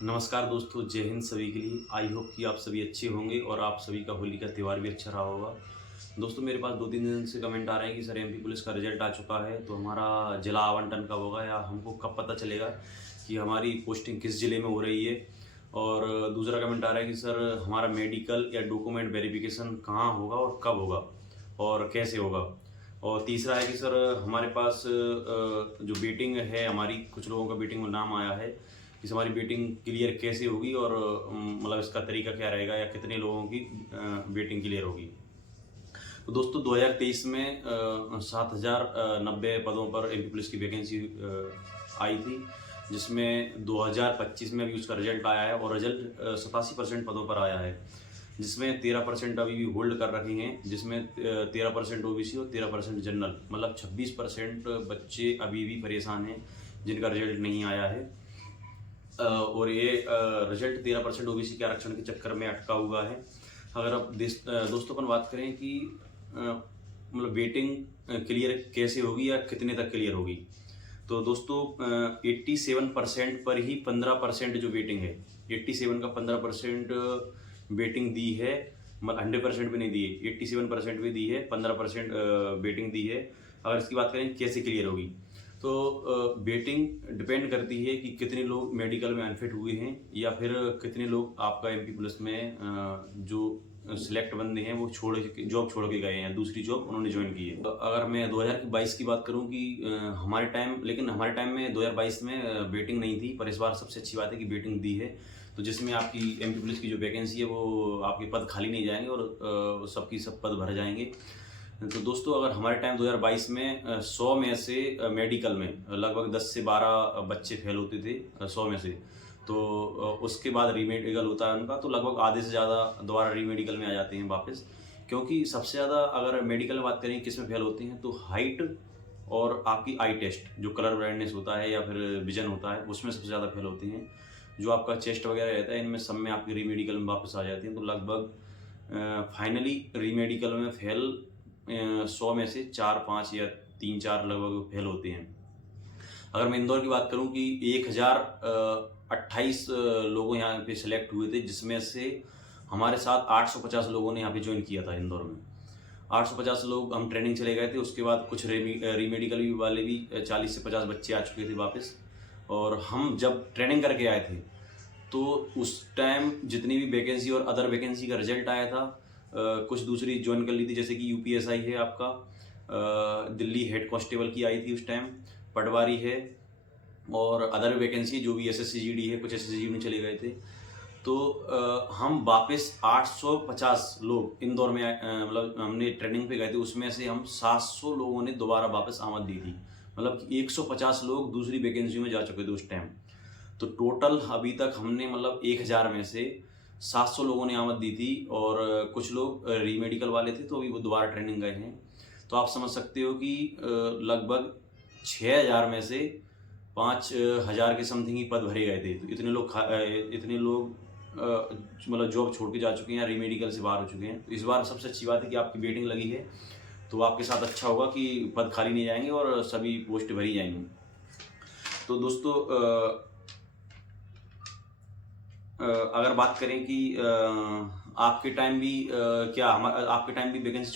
नमस्कार दोस्तों, जय हिंद सभी के लिए। आई होप कि आप सभी अच्छे होंगे और आप सभी का होली का त्यौहार भी अच्छा रहा होगा। दोस्तों, मेरे पास 2-3 दिन से कमेंट आ रहे हैं कि सर एमपी पुलिस का रिजल्ट आ चुका है, तो हमारा जिला आवंटन कब होगा या हमको कब पता चलेगा कि हमारी पोस्टिंग किस ज़िले में हो रही है। और दूसरा कमेंट आ रहा है कि सर हमारा मेडिकल या डॉक्यूमेंट वेरिफिकेशन कहाँ होगा और कब होगा और कैसे होगा। और तीसरा है कि सर हमारे पास जो बेटिंग है, हमारी कुछ लोगों का बेटिंग में नाम आया है, इस हमारी बेटिंग क्लियर कैसे होगी और मतलब इसका तरीका क्या रहेगा या कितने लोगों की बेटिंग क्लियर होगी। तो दोस्तों 2023 में 7,090 पदों पर एमपी पुलिस की वैकेंसी आई थी, जिसमें 2025 में अभी उसका रिजल्ट आया है और रिजल्ट 87% पदों पर आया है, जिसमें 13% अभी भी होल्ड कर रखे हैं, जिसमें 13% ओबीसी और 13% जनरल, मतलब 26% बच्चे अभी भी परेशान हैं जिनका रिजल्ट नहीं आया है। और ये रिजल्ट 13% ओबीसी के आरक्षण के चक्कर में अटका हुआ है। अगर आप दोस्तों अपन बात करें कि मतलब वेटिंग क्लियर कैसे होगी या कितने तक क्लियर होगी, तो दोस्तों 87% पर ही 15% जो वेटिंग है, 87 का 15% वेटिंग दी है, मतलब 100% भी नहीं दी है, 87% भी दी है, 15% वेटिंग दी है। अगर इसकी बात करें कैसे क्लियर होगी, तो वेटिंग डिपेंड करती है कि कितने लोग मेडिकल में अनफिट हुए हैं या फिर कितने लोग आपका एमपी पुलिस में जो सिलेक्ट बंदे हैं वो जॉब छोड़ के गए हैं, दूसरी जॉब उन्होंने ज्वाइन की है। तो अगर मैं 2022 की बात करूं कि हमारे टाइम में 2022 में वेटिंग नहीं थी, पर इस बार सबसे अच्छी बात है कि वेटिंग दी है, तो जिसमें आपकी एमपी पुलिस की जो वैकेंसी है वो आपके पद खाली नहीं जाएंगे और सबकी सब पद भर जाएंगे। तो दोस्तों अगर हमारे टाइम 2022 में 100 में से मेडिकल में लगभग 10 से 12 बच्चे फेल होते थे 100 में से, तो उसके बाद रीमेडिकल होता है उनका, तो लगभग आधे से ज़्यादा दोबारा रीमेडिकल में आ जाते हैं वापस। क्योंकि सबसे ज़्यादा अगर मेडिकल में बात करें किस में फेल होते हैं, तो हाइट और आपकी आई टेस्ट जो कलर ब्लाइंडनेस होता है या फिर विजन होता है, उसमें सबसे ज़्यादा फेल होती हैं। जो आपका चेस्ट वगैरह रहता है, इनमें सब में आपकी रीमेडिकल में वापस आ जाती हैं। तो लगभग फाइनली रीमेडिकल में फेल 100 में से 4-5 या 3-4 लगभग फेल होते हैं। अगर मैं इंदौर की बात करूं कि 1028 लोग यहाँ पे सिलेक्ट हुए थे, जिसमें से हमारे साथ 850 लोगों ने यहाँ पे ज्वाइन किया था इंदौर में। 850 लोग हम ट्रेनिंग चले गए थे, उसके बाद कुछ रीमेडिकल भी वाले भी 40 से 50 बच्चे आ चुके थे वापस। और हम जब ट्रेनिंग करके आए थे, तो उस टाइम जितनी भी वैकेंसी और अदर वैकेंसी का रिजल्ट आया था, कुछ दूसरी ज्वाइन कर ली थी, जैसे कि यूपीएसआई है आपका, दिल्ली हेड कांस्टेबल की आई थी उस टाइम, पटवारी है, और अदर वैकेंसी जो भी एसएससी-जीडी है, कुछ एसएससी-जीडी में चले गए थे। तो हम वापस 850 लोग इंदौर में मतलब हमने ट्रेनिंग पे गए थे, उसमें से हम 700 लोगों ने दोबारा वापस आमद दी थी, मतलब 150 लोग दूसरी वैकेंसी में जा चुके थे उस टाइम। तो टोटल अभी तक हमने मतलब 1000 में से 700 लोगों ने आमद दी थी, और कुछ लोग रीमेडिकल वाले थे तो अभी वो दोबारा ट्रेनिंग गए हैं। तो आप समझ सकते हो कि लगभग 6000 में से 5000 के समथिंग ही पद भरे गए थे। तो इतने लोग मतलब जॉब छोड़ के जा चुके हैं या रीमेडिकल से बाहर हो चुके हैं। तो इस बार सबसे अच्छी बात है कि आपकी वेटिंग लगी है, तो आपके साथ अच्छा होगा कि पद खाली नहीं जाएंगे और सभी पोस्ट भरी जाएंगी। तो दोस्तों अगर बात करें कि आपके टाइम भी आपके टाइम भी वैकेंसी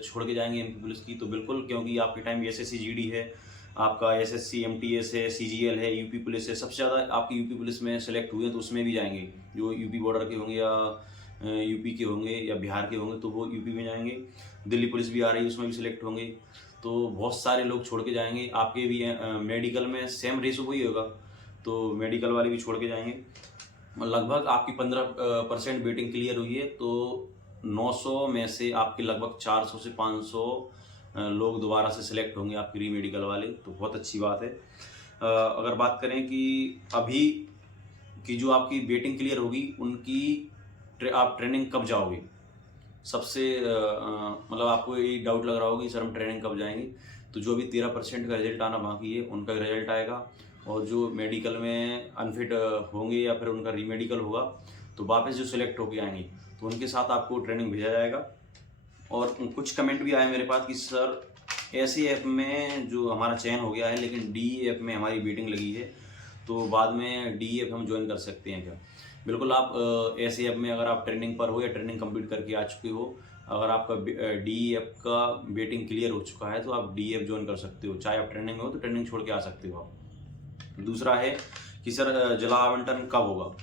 छोड़ के जाएंगे एमपी पुलिस की, तो बिल्कुल, क्योंकि आपके टाइम भी एसएससी-जीडी है, आपका एसएससी एमटीएस है, सीजीएल है, यूपी पुलिस है, सबसे ज़्यादा आपकी यूपी पुलिस में सेलेक्ट हुए हैं तो उसमें भी जाएंगे। जो यूपी बॉर्डर के होंगे या यूपी के होंगे या बिहार के होंगे तो वो यूपी में जाएंगे। दिल्ली पुलिस भी आ रही है, उसमें भी सिलेक्ट होंगे। तो बहुत सारे लोग छोड़ के जाएंगे। आपके भी मेडिकल में सेम रेशो वही होगा, तो मेडिकल वाले भी छोड़ के जाएंगे। लगभग आपकी 15% वेटिंग क्लियर हुई है, तो 900 में से आपके लगभग 400 से 500 लोग दोबारा से सिलेक्ट होंगे आपके रीमेडिकल वाले, तो बहुत अच्छी बात है। अगर बात करें कि अभी की जो आपकी वेटिंग क्लियर होगी उनकी आप ट्रेनिंग कब जाओगे, सबसे मतलब आपको ये डाउट लग रहा होगा कि सर हम ट्रेनिंग कब जाएंगे। तो जो अभी 13% का रिजल्ट आना बाकी है उनका रिजल्ट आएगा, और जो मेडिकल में अनफिट होंगे या फिर उनका रीमेडिकल होगा तो वापस जो सिलेक्ट होके आएंगे तो उनके साथ आपको ट्रेनिंग भेजा जाएगा। और कुछ कमेंट भी आए मेरे पास कि सर ऐसी ऐप में जो हमारा चयन हो गया है लेकिन डी ऐप में हमारी वेटिंग लगी है, तो बाद में DEF हम ज्वाइन कर सकते हैं क्या? बिल्कुल, आप ऐसे ऐप में अगर आप ट्रेनिंग पर हो या ट्रेनिंग कंप्लीट करके आ चुके हो, अगर आपका DEF का वेटिंग क्लियर हो चुका है तो आप DEF ज्वाइन कर सकते हो। चाहे आप ट्रेनिंग में हो तो ट्रेनिंग छोड़ के आ सकते हो आप। दूसरा है कि सर जिला आवंटन कब होगा?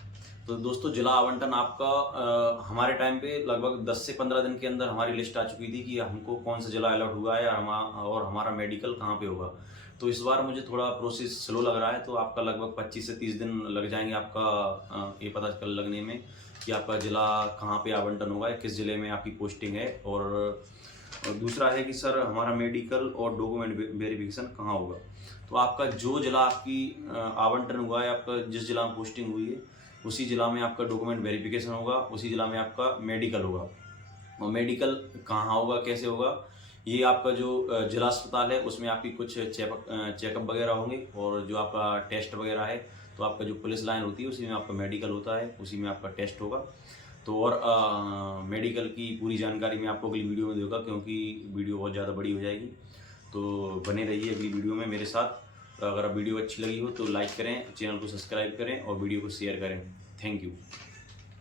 तो दोस्तों, जिला आवंटन आपका हमारे टाइम पे लगभग 10 से 15 दिन के अंदर हमारी लिस्ट आ चुकी थी कि हमको कौन सा जिला अलॉट हुआ है और हमारा मेडिकल कहाँ पे होगा। तो इस बार मुझे थोड़ा प्रोसेस स्लो लग रहा है, तो आपका लगभग 25 से 30 दिन लग जाएंगे आपका ये पता कर लगने में कि आपका जिला कहाँ पे आवंटन होगा या किस जिले में आपकी पोस्टिंग है। और दूसरा है कि सर हमारा मेडिकल और डॉक्यूमेंट वेरिफिकेशन कहाँ होगा। तो आपका जो जिला आपकी आवंटन हुआ है, आपका जिस जिला में पोस्टिंग हुई है उसी जिला में आपका डॉक्यूमेंट वेरिफिकेशन होगा, उसी जिला में आपका मेडिकल होगा। और मेडिकल कहाँ होगा, कैसे होगा, ये आपका जो जिला अस्पताल है उसमें आपकी कुछ चेकअप वगैरह होंगे, और जो आपका टेस्ट वगैरह है तो आपका जो पुलिस लाइन होती है उसी में आपका मेडिकल होता है, उसी में आपका टेस्ट होगा। तो और मेडिकल की पूरी जानकारी मैं आपको अगली वीडियो में दूंगा, क्योंकि वीडियो बहुत ज़्यादा बड़ी हो जाएगी। तो बने रहिए अगली वीडियो में मेरे साथ। अगर वीडियो अच्छी लगी हो तो लाइक करें, चैनल को सब्सक्राइब करें और वीडियो को शेयर करें। Thank you.